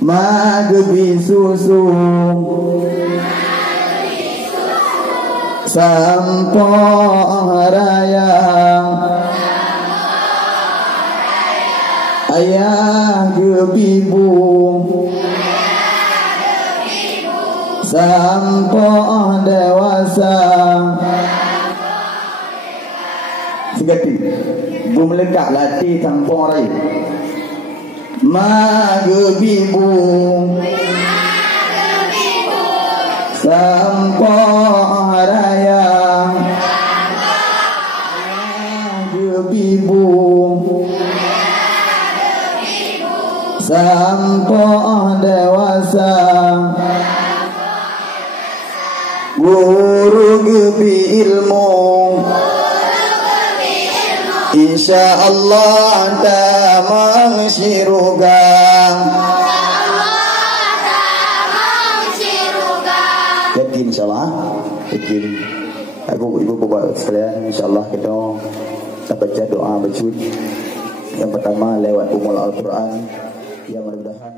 Magbi susu sampo raya ayah gebibu sampo dewasa segati bu melekak lati sampo raya magbibu sampo raya magbibu sampo dewasa guru gebi ilmu insya Allah tamang siruga yakin insya Allah yakin ibu bapak sekalian insya Allah kita baca doa berjud yang pertama lewat umul Al-Quran yang mudah-mudahan